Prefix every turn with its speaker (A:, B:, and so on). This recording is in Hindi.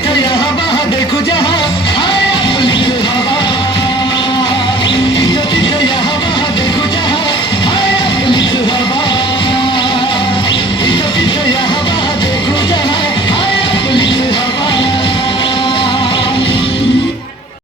A: इधर यहाँ वहाँ देखो जहाँ।